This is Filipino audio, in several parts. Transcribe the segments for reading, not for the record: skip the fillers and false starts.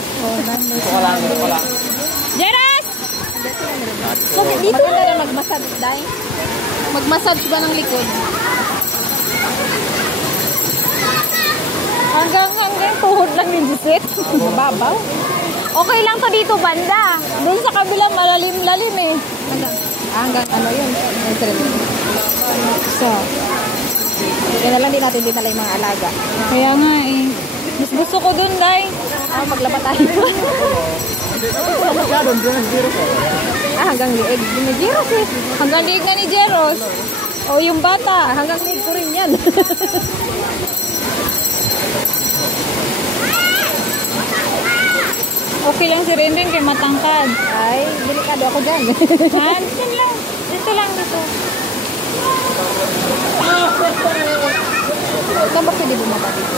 Wala. Jeros! Dito na mag-massage, Day. Mag-massage ba ng likod? Hanggang tuhod lang yung bisit. Mababaw. Okay lang to dito, banda. Doon sa kabila, malalim-lalim eh. Hanggang ano yun? So, yun na lang din natin dinala yung mga alaga. Kaya nga eh. Mas gusto ko dun, Day. Maglaba tayo. Hanggang liig ni Jeros eh. Hanggang liig na ni Jeros. O yung bata, hanggang liig ko rin yan. Okay lang si Rendeng kay matangkad. Ay, delikado ako dyan. Han, dyan lang. Dito lang, dito. Saan ba pwede bumaba dito?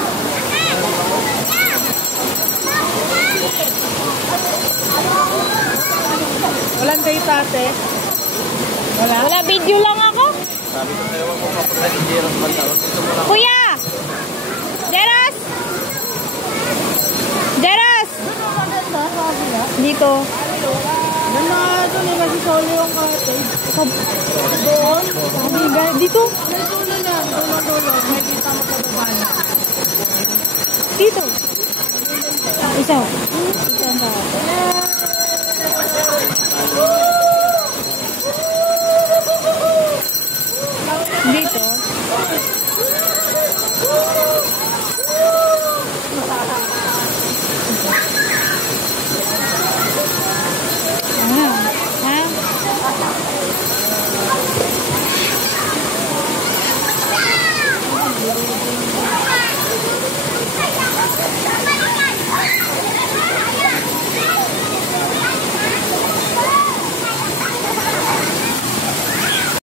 Walang kayo tate? Wala, video lang ako. Sabi ko sa'yo, kung mapunta ni Jeros Bantalon, dito mo lang. Kuya! Jeros! Jeros! Dito. Doon eh, kasi solo yung cottage. Doon? Dito? May dulo niya, dulo. May kita mo sa baba Dito. Isa.